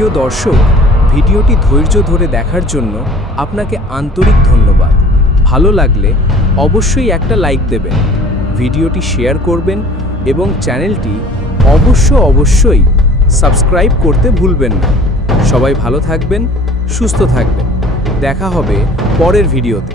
প্রিয় দর্শক, ভিডিওটি ধৈর্য ধরে দেখার জন্য আপনাকে আন্তরিক ধন্যবাদ। ভালো লাগলে অবশ্যই একটা লাইক দেবেন, ভিডিওটি শেয়ার করবেন এবং চ্যানেলটি অবশ্যই সাবস্ক্রাইব করতে ভুলবেন না। সবাই ভালো থাকবেন, সুস্থ থাকবেন। দেখা হবে পরের ভিডিওতে।